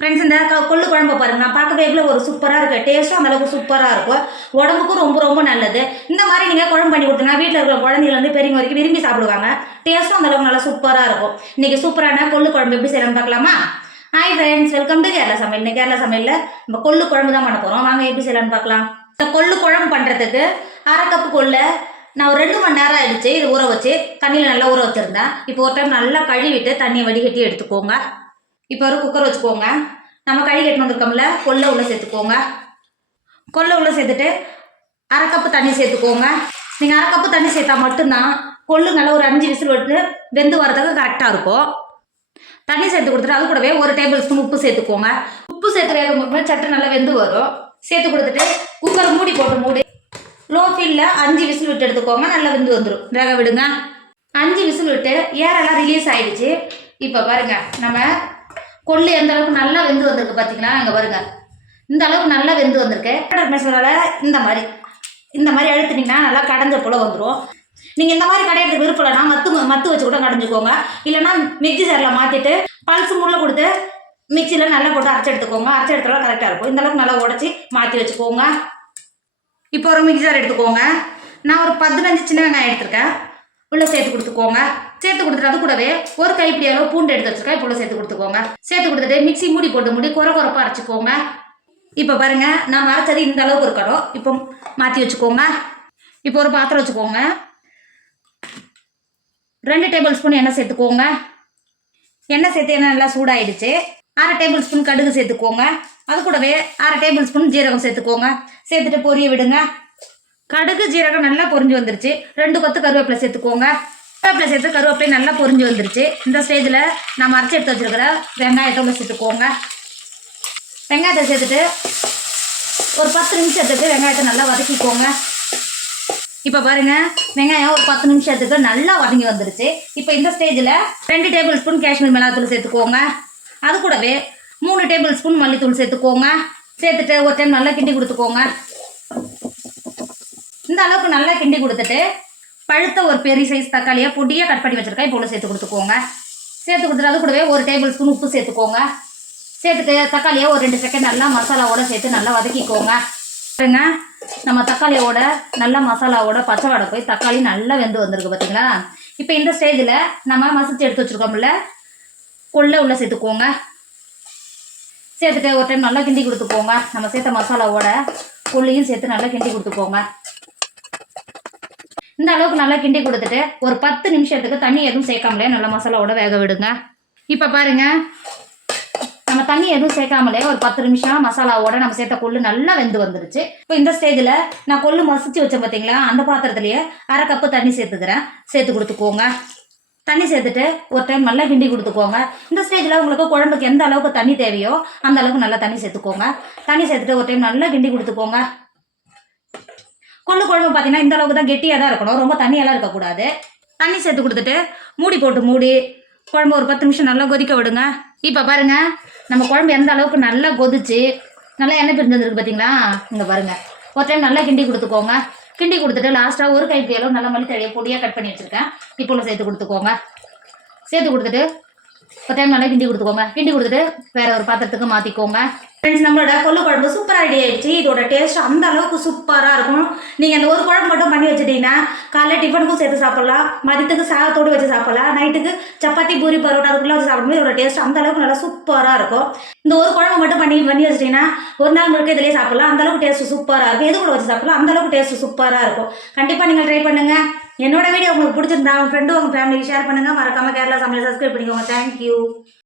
Friends இந்த கொள்ளு குழம்பு பாருங்க, நான் பார்க்கவே எவ்வளோ ஒரு சூப்பராக இருக்குது. டேஸ்ட்டும் அந்தளவுக்கு சூப்பராக இருக்கும், உடம்புக்கும் ரொம்ப ரொம்ப நல்லது. இந்த மாதிரி நீங்கள் குழம்பு பண்ணி கொடுத்தீங்கன்னா வீட்டில் இருக்கிற குழந்தைலேருந்து பெரியவங்க வரைக்கும் விரும்பி சாப்பிடுவாங்க. டேஸ்ட்டும் அந்தளவுக்கு நல்லா சூப்பராக இருக்கும். இன்றைக்கி சூப்பரான கொள்ளு குழம்பு எப்படி செய்யலாம்னு பார்க்கலாமா? Hi friends, welcome to Kerala சமையல். இந்த கேரளா சமையலில் நம்ம கொள்ளு குழம்பு தான் பண்ண போகிறோம். வாங்க எப்படி செய்யலாம்னு பார்க்கலாம். இந்த கொள்ளு குழம்பு பண்ணுறதுக்கு அரை கப்பு கொள்ளை நான் ஒரு 2 மணி நேரம் ஆயிடுச்சு இது ஊற வச்சு தண்ணியில் நல்லா ஊற வச்சுருந்தேன். இப்போ ஒரு டைம் நல்லா கழுவிட்டு தண்ணியை வடிகட்டி எடுத்துக்கோங்க. இப்போ ஒரு குக்கர் வச்சுக்கோங்க. நம்ம கழுவி கட்டி வந்திருக்கோம்ல, கொள்ளை உள்ளே சேர்த்துக்கோங்க. கொள்ளை உள்ளே சேர்த்துட்டு அரை கப்பு தண்ணி சேர்த்துக்கோங்க. நீங்கள் அரை கப்பு தண்ணி சேர்த்தா மட்டும்தான் கொள்ளு நல்லா ஒரு 5 விசில் விட்டு வெந்து வரதுக்கு கரெக்டாக இருக்கும். தண்ணி சேர்த்து கொடுத்துட்டு அது கூடவே 1 டேபிள் ஸ்பூன் உப்பு சேர்த்துக்கோங்க. உப்பு சேர்த்து வேக போது சட்டு நல்லா வெந்து வரும். சேர்த்து கொடுத்துட்டு குக்கர் மூடி போட்டு மூடி லோ ஃப்ளேமில் 5 விசில் விட்டு எடுத்துக்கோங்க. நல்லா வெந்து வந்துடும். வேக விடுங்க. 5 விசில் விட்டு ஏரெல்லாம் ரிலீஸ் ஆகிடுச்சு. இப்போ பாருங்கள், நம்ம கொள்ளு எந்த அளவுக்கு நல்லா வெந்து வந்திருக்கு பார்த்தீங்களா? இங்கே பாருங்கள், இந்த அளவுக்கு நல்லா வெந்து வந்திருக்கு. மசாலாவில் இந்த மாதிரி அழுத்துனீங்கன்னா நல்லா கடைஞ்ச போல் வந்துடும். நீங்கள் இந்த மாதிரி கடையிறது விருப்பம் இல்லைனா மத்து வச்சு கூட கடைஞ்சிக்கோங்க. இல்லைனா மிக்சி ஜாரில் மாற்றிட்டு பல்ஸ் முள்ள கொடுத்து மிக்சியில் நல்லா போட்டு அரைச்சி எடுத்துக்கோங்க. அரைச்சி எடுத்தாலும் கரெக்டாக இருக்கும். இந்த அளவுக்கு நல்லா உடச்சி மாற்றி வச்சுக்கோங்க. இப்போ ஒரு மிக்சி ஜார் எடுத்துக்கோங்க. நான் ஒரு 15 சின்ன வெங்காயம் எடுத்துருக்கேன். உள்ளே சேர்த்து கொடுத்துக்கோங்க. சேர்த்து கொடுத்துட்டு அது கூடவே ஒரு கைப்பிடி அளவு பூண்டு எடுத்து வச்சுருக்கேன். இப்போ உள்ள சேர்த்து கொடுத்துக்கோங்க. சேர்த்து கொடுத்துட்டு மிக்சி மூடி போட்டு மூடி குறப்பாக அரைச்சிக்கோங்க. இப்போ பாருங்கள், நான் அரைச்சது இந்த அளவுக்கு இருக்கணும். இப்போ மாற்றி வச்சுக்கோங்க. இப்போ ஒரு பாத்திரம் வச்சுக்கோங்க. 2 டேபிள் ஸ்பூன் எண்ணெய் சேர்த்துக்கோங்க. எண்ணெய் சேர்த்து எண்ணெய் நல்லா சூடாயிடுச்சு. 1/2 டேபிள் ஸ்பூன் கடுகு சேர்த்துக்கோங்க. அது கூடவே 1/2 டேபிள் ஸ்பூன் ஜீரகம் சேர்த்துக்கோங்க. சேர்த்துட்டு பொரிய விடுங்க. கடுகு ஜீரகம் நல்லா பொரிஞ்சு வந்துருச்சு. 2 கொத்து கருவேப்பிலை சேர்த்துக்கோங்க. கருவேப்பிலை சேர்த்து கருவேப்பிலை நல்லா பொரிஞ்சு வந்துருச்சு. இந்த ஸ்டேஜில் நம்ம அரைச்சி எடுத்து வச்சுருக்கிற வெங்காயத்தை உள்ள சேர்த்துக்கோங்க. வெங்காயத்தை சேர்த்துட்டு ஒரு 10 நிமிஷத்துக்கு வெங்காயத்தை நல்லா வதக்கிக்கோங்க. இப்போ பாருங்கள், வெங்காயம் ஒரு 10 நிமிஷத்துக்கு நல்லா வதங்கி வந்துருச்சு. இப்போ இந்த ஸ்டேஜில் 2 டேபிள் ஸ்பூன் காஷ்மீர் மிளகாத்தூள் சேர்த்துக்கோங்க. அது கூடவே 3 டேபிள் ஸ்பூன் மல்லித்தூள் சேர்த்துக்கோங்க. சேர்த்துட்டு ஒரு டைம் நல்லா கிண்டி கொடுத்துக்கோங்க. இந்த அளவுக்கு நல்லா கிண்டி கொடுத்துட்டு பழுத்த ஒரு பெரிய சைஸ் தக்காளியாக பொடியாக கட் பண்ணி வச்சுருக்கேன். இப்போ உள்ள சேர்த்து கொடுத்துக்கோங்க. சேர்த்து கொடுத்துட்டு அது கூடவே 1 டேபிள் ஸ்பூன் உப்பு சேர்த்துக்கோங்க. சேர்த்துட்டு தக்காளியை ஒரு 2 செகண்ட் நல்லா மசாலாவோட சேர்த்து நல்லா வதக்கிக்கோங்க. பாருங்க, நம்ம தக்காளியோட நல்லா மசாலாவோட பச்சை வாடை போய் தக்காளி நல்லா வெந்து வந்திருக்கு பார்த்தீங்களா? இப்போ இந்த ஸ்டேஜில் நம்ம மசிச்சு எடுத்து வச்சுருக்கோம்ல, கொள்ளை உள்ளே சேர்த்துக்கோங்க. சேர்த்துட்டு ஒரு டைம் நல்லா கிண்டி கொடுத்துக்கோங்க. நம்ம சேர்த்த மசாலாவோட கொள்ளையும் சேர்த்து நல்லா கிண்டி கொடுத்துக்கோங்க. இந்த அளவுக்கு நல்லா கிண்டி கொடுத்துட்டு ஒரு 10 நிமிஷத்துக்கு தண்ணி எதுவும் சேர்க்காமலே நல்லா மசாலாவோட வேக விடுங்க. இப்போ பாருங்கள், நம்ம தண்ணி எதுவும் சேர்க்காமலே ஒரு 10 நிமிஷம் மசாலாவோட நம்ம சேர்த்த கொள்ளு நல்லா வெந்து வந்துருச்சு. இப்போ இந்த ஸ்டேஜில் நான் கொள்ளு மசிச்சு வச்சேன் பார்த்தீங்களா, அந்த பாத்திரத்துலேயே 1/2 கப்பு தண்ணி சேர்த்துக்கிறேன். சேர்த்து கொடுத்துக்கோங்க. தண்ணி சேர்த்துட்டு ஒரு டைம் நல்லா கிண்டி கொடுத்துக்கோங்க. இந்த ஸ்டேஜில் உங்களுக்கு குழம்புக்கு எந்த அளவுக்கு தண்ணி தேவையோ அந்த அளவுக்கு நல்லா தண்ணி சேர்த்துக்கோங்க. தண்ணி சேர்த்துட்டு ஒரு டைம் நல்லா கிண்டி கொடுத்துக்கோங்க. கொள்ளு குழம்பு பார்த்தீங்கன்னா இந்த அளவுக்கு தான் கெட்டியாக தான் இருக்கணும், ரொம்ப தண்ணியெல்லாம் இருக்கக்கூடாது. தண்ணி சேர்த்து கொடுத்துட்டு மூடி போட்டு மூடி குழம்பு ஒரு 10 நிமிஷம் நல்லா கொதிக்க விடுங்க. இப்போ பாருங்கள், நம்ம குழம்பு எந்த அளவுக்கு நல்லா கொதிச்சு நல்லா எண்ணெய் பிரிஞ்சிருக்கு பார்த்தீங்களா? இங்கே பாருங்கள், ஒரு டைம் நல்லா கிண்டி கொடுத்துக்கோங்க. கிண்டி கொடுத்துட்டு லாஸ்ட்டாக ஒரு கைப்பிடி அளவு நல்லா மல்லித்தழையை பொடியாக கட் பண்ணி வச்சுருக்கேன். இப்போ உள்ள சேர்த்து கொடுத்துக்கோங்க. சேர்த்து கொடுத்துட்டு ஒரு டைம் நல்லா கிண்டி கொடுத்துக்கோங்க. கிண்டி கொடுத்துட்டு வேறு ஒரு பாத்திரத்துக்கு மாற்றிக்கோங்க. ஃப்ரெண்ட்ஸ், நம்மளோட கொள்ளு குழம்பு சூப்பராக ரெடி ஆகிடுச்சு. இதோட டேஸ்ட் அந்த அளவுக்கு சூப்பராக இருக்கும். நீங்கள் அந்த ஒரு குழம்பு மட்டும் பண்ணி வச்சுட்டிங்கன்னா காலைல டிஃபனுக்கும் சேர்த்து சாப்பிட்லாம், மதியத்துக்கு சாதத்தோடு வச்சு சாப்பிட்லாம், நைட்டுக்கு சப்பாத்தி பூரி பரோட்டா அதுக்குள்ளே வச்சு சாப்பிடும்போது இதோட டேஸ்ட் அந்த அளவுக்கு நல்லா சூப்பராக இருக்கும். இந்த ஒரு குழம்பு மட்டும் பண்ணி வச்சுட்டிங்கன்னா ஒரு நாள் முழுக்க இதிலே சாப்பிட்லாம். அந்தளவுக்கு டேஸ்ட் சூப்பராக இருக்கும். எது கூட வச்சு சாப்பிட்லாம், அந்தளவுக்கு டேஸ்ட் சூப்பராக இருக்கும். கண்டிப்பாக நீங்கள் ட்ரை பண்ணுங்கள். என்னோட வீடியோ உங்களுக்கு பிடிச்சிருந்தா உங்கள் ஃப்ரெண்டு உங்கள் ஃபேமிலிக்கு ஷேர் பண்ணுங்கள். மறக்காமல் கேரளா சமையல் சப்ஸ்கிரைப் பண்ணிக்கோங்க. தேங்க்யூ.